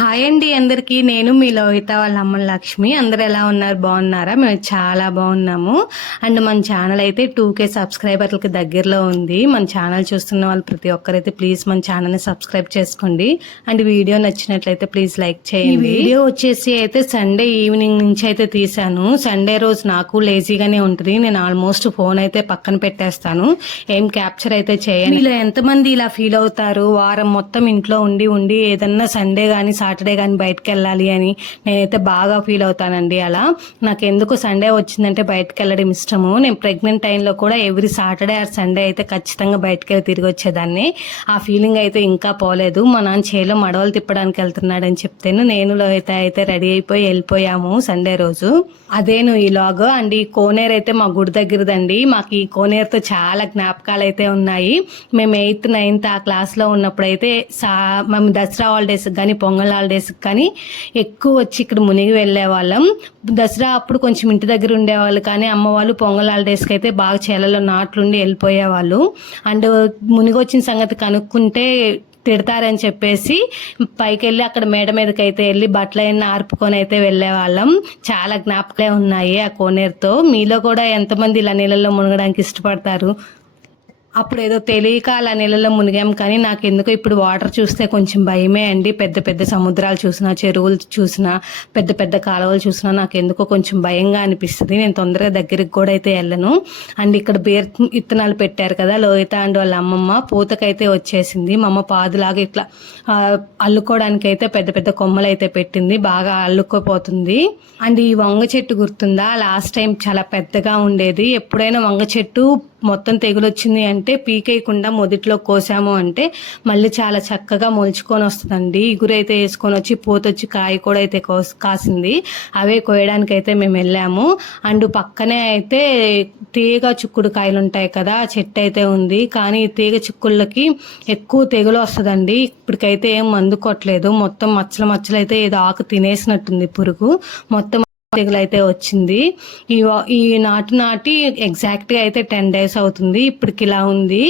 Hi అండి అందరికీ. నేను మీ లోహిత వాళ్ళ అమ్మ లక్ష్మి. అందరు ఎలా ఉన్నారు? బాగున్నారా? మేము చాలా బాగున్నాము. అండ్ మన ఛానల్ అయితే టూ కే సబ్స్క్రైబర్లకి దగ్గరలో ఉంది. మన ఛానల్ చూస్తున్న వాళ్ళు ప్రతి ఒక్కరైతే ప్లీజ్ మన ఛానల్ని సబ్స్క్రైబ్ చేసుకోండి. అండ్ వీడియో నచ్చినట్లయితే ప్లీజ్ లైక్ చేయండి. వీడియో వచ్చేసి అయితే సండే ఈవినింగ్ నుంచి అయితే తీసాను సండే రోజు నాకు లేజీగానే ఉంటుంది. నేను ఆల్మోస్ట్ ఫోన్ అయితే పక్కన పెట్టేస్తాను. ఏం క్యాప్చర్ అయితే చేయను. మీలో ఎంతమంది ఇలా ఫీల్ అవుతారు? వారం మొత్తం ఇంట్లో ఉండి ఉండి ఏదన్నా సండే కానీ సాటర్డే కానీ బయటకు వెళ్ళాలి అని నేనైతే బాగా ఫీల్ అవుతానండి అలా. నాకు ఎందుకు సండే వచ్చిందంటే బయటకు వెళ్ళడం ఇష్టము. నేను ప్రెగ్నెంట్ టైంలో కూడా ఎవ్రీ సాటర్డే ఆర్ సండే అయితే ఖచ్చితంగా బయటకు వెళ్ళి తిరిగి వచ్చేదాన్ని. ఆ ఫీలింగ్ అయితే ఇంకా పోలేదు. మా నాన్న చేలో మడవలు తిప్పడానికి వెళ్తున్నాడని చెప్తేను నేను అయితే అయితే రెడీ అయిపోయి వెళ్ళిపోయాము సండే రోజు. అదేను ఈ లాగ్ అండ్ ఈ కోనేరు అయితే మా గుడి దగ్గరదండి. మాకు ఈ కోనేరుతో చాలా జ్ఞాపకాలు అయితే ఉన్నాయి. మేము ఎయిత్ నైన్త్ ఆ క్లాస్లో ఉన్నప్పుడైతే సా మేము దసరా హాలిడేస్ కానీ పొంగల్ హాలిడేస్ కానీ ఎక్కువ వచ్చి ఇక్కడ మునిగి వెళ్ళే వాళ్ళం. దసరా అప్పుడు కొంచెం ఇంటి దగ్గర ఉండేవాళ్ళు కానీ అమ్మ వాళ్ళు పొంగల్ హాలిడేస్కి అయితే బాగా చేలలో నాట్లుండి వెళ్ళిపోయేవాళ్ళు. అండ్ మునిగి వచ్చిన సంగతి కనుక్కుంటే తిడతారని చెప్పేసి పైకి వెళ్ళి అక్కడ మేడ మీదకి అయితే వెళ్ళి బట్టలు అయినా ఆర్పుకొని అయితే వెళ్ళే వాళ్ళం చాలా జ్ఞాపకాలే ఉన్నాయి ఆ కోనేరుతో. మీలో కూడా ఎంతమంది ఇలా నీళ్ళల్లో మునగడానికి ఇష్టపడతారు? అప్పుడు ఏదో తెలియక అలా నీళ్ళలో మునిగాం కానీ నాకు ఎందుకో ఇప్పుడు వాటర్ చూస్తే కొంచెం భయమే అండి. పెద్ద పెద్ద సముద్రాలు చూసినా చెరువులు చూసినా పెద్ద పెద్ద కాలువలు చూసినా నాకు ఎందుకో కొంచెం భయంగా అనిపిస్తుంది. నేను తొందరగా దగ్గరికి కూడా అయితే వెళ్ళను. అండ్ ఇక్కడ బీర్ ఇత్తనాలు పెట్టారు కదా లోహిత అండ్ వాళ్ళ అమ్మమ్మ. పూతకైతే వచ్చేసింది. మా అమ్మ పాదులాగా ఇట్లా అల్లుకోవడానికి అయితే పెద్ద పెద్ద కొమ్మలు అయితే పెట్టింది. బాగా అల్లుకోపోతుంది. అండ్ ఈ వంగ చెట్టు గుర్తుందా? లాస్ట్ టైం చాలా పెద్దగా ఉండేది. ఎప్పుడైనా వంగ చెట్టు మొత్తం తెగులు వచ్చింది అంటే పీకేయకుండా మొదట్లో కోసాము అంటే మళ్ళీ చాలా చక్కగా మొలుచుకొని వస్తుందండి. ఇగురైతే వేసుకొని వచ్చి పోతొచ్చి కాయ కూడా అయితే కోస్ కాసింది. అవే కోయడానికి అయితే మేము వెళ్ళాము. అండ్ పక్కనే అయితే తీగ చిక్కుడు కాయలు ఉంటాయి కదా చెట్టు అయితే ఉంది. కానీ తీగ చిక్కుళ్ళకి ఎక్కువ తెగులు వస్తుందండి. ఇప్పటికైతే ఏం మందు కొట్టలేదు మొత్తం మచ్చలు మచ్చలు అయితే ఏదో ఆకు తినేసినట్టుంది పురుగు. మొత్తం తెగులు అయితే వచ్చింది. ఈ ఈ నాటు నాటి ఎగ్జాక్ట్గా అయితే టెన్ డేస్ అవుతుంది. ఇప్పటికి ఇలా ఉంది.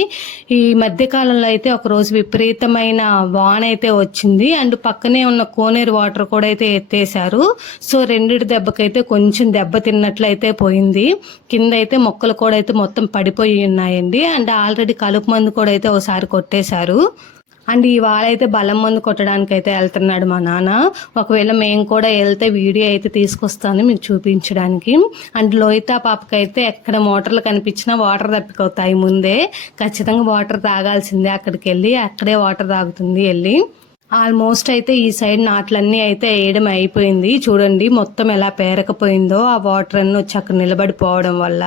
ఈ మధ్య కాలంలో అయితే ఒక రోజు విపరీతమైన వాన్ అయితే వచ్చింది. అండ్ పక్కనే ఉన్న కోనేరు వాటర్ కూడా అయితే ఎత్తేసారు సో రెండిటి దెబ్బకైతే కొంచెం దెబ్బ తిన్నట్లయితే పోయింది. కింద అయితే మొక్కలు కూడా అయితే మొత్తం పడిపోయి ఉన్నాయండి. అండ్ ఆల్రెడీ కలుపు మందు కూడా అయితే ఒకసారి కొట్టేశారు. అండ్ ఇవాళ అయితే బలం మందు కొట్టడానికి అయితే వెళ్తున్నాడు మా నాన్న. ఒకవేళ మేము కూడా వెళ్తే వీడియో అయితే తీసుకొస్తాను మీకు చూపించడానికి. అండ్ లోహిత పాపకి అయితే ఎక్కడ మోటార్లు కనిపించినా వాటర్ తప్పికవుతాయి ముందే. ఖచ్చితంగా వాటర్ తాగాల్సిందే అక్కడికి వెళ్ళి అక్కడే వాటర్ తాగుతుంది వెళ్ళి. ఆల్మోస్ట్ అయితే ఈ సైడ్ నాట్లన్నీ అయితే వేయడం అయిపోయింది. చూడండి మొత్తం ఎలా పేరకపోయిందో ఆ వాటర్ అన్ని వచ్చి అక్కడ నిలబడిపోవడం వల్ల.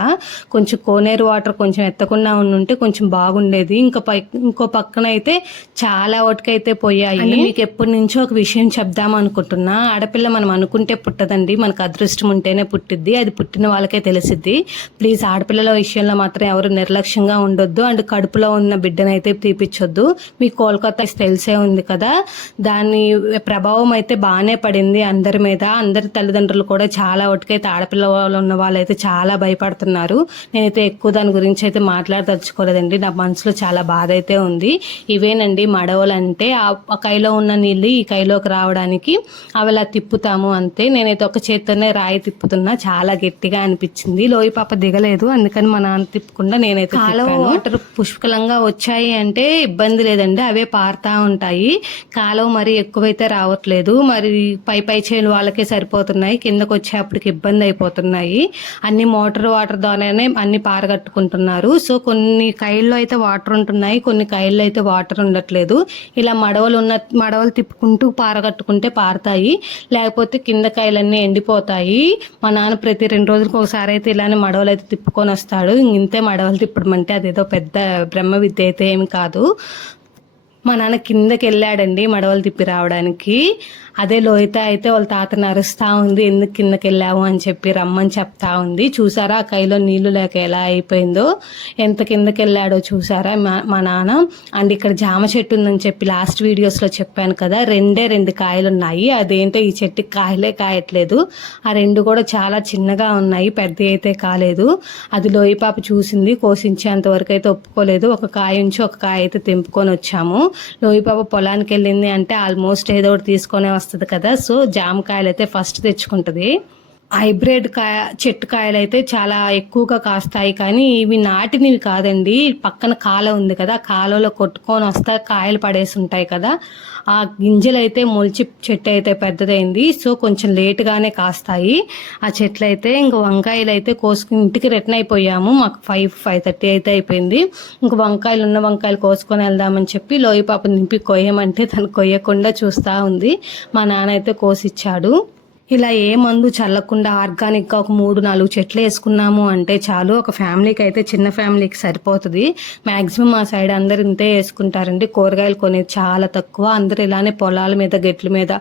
కొంచెం కోనేరు వాటర్ కొంచెం ఎత్తకుండా ఉంటే కొంచెం బాగుండేది. ఇంకా పై ఇంకో పక్కన అయితే చాలా వాటికైతే పోయాయి. మీకు ఎప్పటి నుంచో ఒక విషయం చెప్దాం అనుకుంటున్నా. ఆడపిల్ల మనం అనుకుంటే పుట్టదండి. మనకు అదృష్టం ఉంటేనే పుట్టిద్ది. అది పుట్టిన వాళ్ళకే తెలిసిద్ది. ప్లీజ్ ఆడపిల్లల విషయంలో మాత్రం ఎవరు నిర్లక్ష్యంగా ఉండొద్దు. అండ్ కడుపులో ఉన్న బిడ్డనైతే తీపిచ్చొద్దు. మీ కోల్కతా తెలిసే ఉంది కదా. దాని ప్రభావం అయితే బాగానే పడింది అందరి మీద. అందరి తల్లిదండ్రులు కూడా చాలా ఒటికైతే ఆడపిల్ల వాళ్ళు ఉన్న వాళ్ళైతే చాలా భయపడుతున్నారు. నేనైతే ఎక్కువ దాని గురించి అయితే మాట్లాడదలుచుకోలేదండి. నా మనసులో చాలా బాధ అయితే ఉంది. ఇవేనండి మడవలు అంటే ఆ ఆ కైలో ఉన్న నీళ్ళు ఈ కైలోకి రావడానికి అవి అలా తిప్పుతాము అంతే. నేనైతే ఒక చేత్తోనే రాయి తిప్పుతున్నా. చాలా గట్టిగా అనిపించింది. లోయి పాప దిగలేదు. అందుకని మా నాన్న తిప్పకుండా నేనైతే కాలువ వాటర్ పుష్కలంగా వచ్చాయి అంటే ఇబ్బంది లేదండి. అవే పారుతా ఉంటాయి. కాలువ మరి ఎక్కువైతే రావట్లేదు. మరి పై పై చేలు వాళ్ళకే సరిపోతున్నాయి. కిందకు వచ్చేప్పటికి ఇబ్బంది అయిపోతున్నాయి అన్ని మోటార్ వాటర్ ద్వారానే అన్ని పారగట్టుకుంటున్నారు. సో కొన్ని కైల్లో అయితే వాటర్ ఉంటున్నాయి. కొన్ని కైల్లో అయితే వాటర్ ఉండట్లేదు. ఇలా మడవలు ఉన్న మడవలు తిప్పుకుంటూ పారగట్టుకుంటే పారతాయి. లేకపోతే కింద కాయలన్నీ ఎండిపోతాయి. మా నాన్న ప్రతి రెండు రోజులకు ఒకసారి అయితే ఇలానే మడవలు అయితే తిప్పుకొని వస్తాడు. ఇంతే మడవలు తిప్పడం అంటే అదేదో పెద్ద బ్రహ్మ విద్య అయితే ఏమి కాదు. మా నాన్న కిందకి వెళ్ళాడండి మడవలు తిప్పి రావడానికి. అదే లోహిత అయితే వాళ్ళ తాతను అరుస్తా ఉంది ఎందుకు కిందకి వెళ్ళావు అని చెప్పి రమ్మని చెప్తా ఉంది. చూసారా ఆ కైలో నీళ్ళు లేక ఎలా అయిపోయిందో ఎంత కిందకి వెళ్ళాడో చూసారా మా మా నాన్న. అండ్ ఇక్కడ జామ చెట్టు ఉందని చెప్పి లాస్ట్ వీడియోస్లో చెప్పాను కదా రెండే రెండు కాయలు ఉన్నాయి. అదేంటో ఈ చెట్టుకి కాయలే కాయట్లేదు. ఆ రెండు కూడా చాలా చిన్నగా ఉన్నాయి పెద్ద అయితే కాలేదు. అది లోయి పాప చూసింది కోసించేంత వరకు అయితే ఒప్పుకోలేదు. ఒక కాయ నుంచి ఒక కాయ అయితే తెంపుకొని వచ్చాము. లోయి పాప పొలానికి వెళ్ళింది అంటే ఆల్మోస్ట్ ఏదో ఒకటి తీసుకొని వస్తుంది కదా. సో జామకాయలు అయితే ఫస్ట్ తెచ్చుకుంటుంది. హైబ్రిడ్ కాయ చెట్టు కాయలు అయితే చాలా ఎక్కువగా కాస్తాయి. కానీ ఇవి నాటినవి కాదండి. పక్కన కాల ఉంది కదా కాలలో కొట్టుకొని వస్తే కాయలు పడేసి ఉంటాయి కదా. ఆ గింజలు అయితే మొలిచి చెట్టు అయితే పెద్దదైంది. సో కొంచెం లేటుగానే కాస్తాయి. ఆ చెట్లు అయితే ఇంకా వంకాయలు అయితే కోసుకుని ఇంటికి రిటర్న్ అయిపోయాము. మాకు ఫైవ్ ఫైవ్ థర్టీ అయితే అయిపోయింది. ఇంకా వంకాయలు ఉన్న వంకాయలు కోసుకొని వెళ్దామని చెప్పి లోయి పాప నింపి కొయ్యమంటే తను కొయ్యకుండా చూస్తూ ఉంది. మా నాన్న అయితే కోసిచ్చాడు. ఇలా ఏ మందు చల్లకుండా ఆర్గానిక్గా ఒక మూడు నాలుగు చెట్లు వేసుకున్నాము అంటే చాలు. ఒక ఫ్యామిలీకి అయితే చిన్న ఫ్యామిలీకి సరిపోతుంది. మ్యాక్సిమం మా సైడ్ అందరు ఇంతే వేసుకుంటారండి. కూరగాయలు కొనేది చాలా తక్కువ. అందరు ఇలానే పొలాల మీద గెట్ల మీద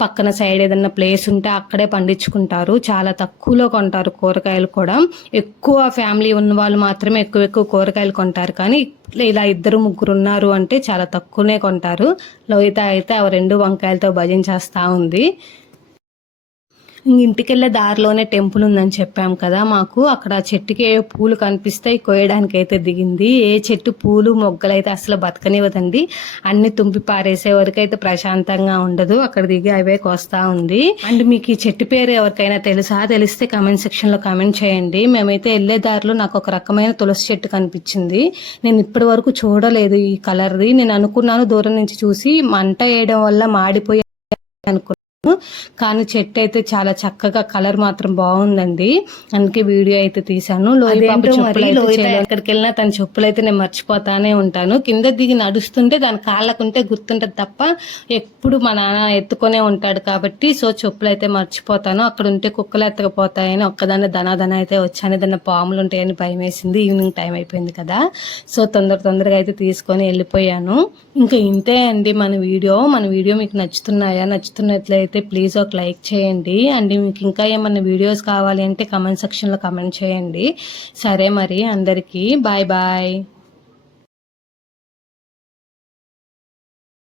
పక్కన సైడ్ ఏదైనా ప్లేస్ ఉంటే అక్కడే పండించుకుంటారు. చాలా తక్కువలో కొంటారు కూరగాయలు కూడా. ఎక్కువ ఫ్యామిలీ ఉన్న వాళ్ళు మాత్రమే ఎక్కువ ఎక్కువ కూరగాయలు కొంటారు. కానీ ఇలా ఇద్దరు ముగ్గురు ఉన్నారు అంటే చాలా తక్కువనే కొంటారు. లోహిత అయితే ఆ రెండు వంకాయలతో భజన చేస్తూ ఉంది. ఇంటికెళ్ళే దారిలోనే టెంపుల్ ఉందని చెప్పాం కదా మాకు. అక్కడ చెట్టుకి ఏ పూలు కనిపిస్తాయి కోయడానికి అయితే దిగింది. ఏ చెట్టు పూలు మొగ్గలు అయితే అసలు బతకనివ్వదండి. అన్ని తుంపి పారేసే వరకు అయితే ప్రశాంతంగా ఉండదు. అక్కడ దిగి అవే కోస్తా ఉంది. అండ్ మీకు ఈ చెట్టు పేరు ఎవరికైనా తెలుసా? తెలిస్తే కమెంట్ సెక్షన్లో కమెంట్ చేయండి. మేమైతే వెళ్ళే దారిలో నాకు ఒక రకమైన తులసి చెట్టు కనిపించింది. నేను ఇప్పటి వరకు చూడలేదు ఈ కలర్ది. నేను అనుకున్నాను దూరం నుంచి చూసి మంట వేయడం వల్ల మాడిపోయి అనుకున్నాను కానీ చెట్టు అయితే చాలా చక్కగా కలర్ మాత్రం బాగుందండి. అందుకే వీడియో అయితే తీసాను. ఎక్కడికి వెళ్ళినా తన చెప్పులు అయితే నేను మర్చిపోతానే ఉంటాను. కింద దిగి నడుస్తుంటే దాని కాళ్ళకుంటే గుర్తుంటది తప్ప ఎప్పుడు మా నాన్న ఎత్తుకొనే ఉంటాడు కాబట్టి సో చెప్పులు అయితే మర్చిపోతాను. అక్కడ ఉంటే కుక్కలు ఎత్తకపోతాయని ఒక్కదాన్ని ధనాధన అయితే వచ్చాను. ఏదైనా పాములు ఉంటాయని భయం వేసింది. ఈవినింగ్ టైం అయిపోయింది కదా. సో తొందర తొందరగా అయితే తీసుకొని వెళ్ళిపోయాను. ఇంకా ఇంతే అండి మన వీడియో. మన వీడియో మీకు నచ్చుతున్నాయా? నచ్చుతున్నట్లయితే ప్లీజ్ ఒక లైక్ చేయండి. అండ్ మీకు ఇంకా ఏమైనా వీడియోస్ కావాలి అంటే కమెంట్ సెక్షన్లో కమెంట్ చేయండి. సరే మరి అందరికీ. Bye bye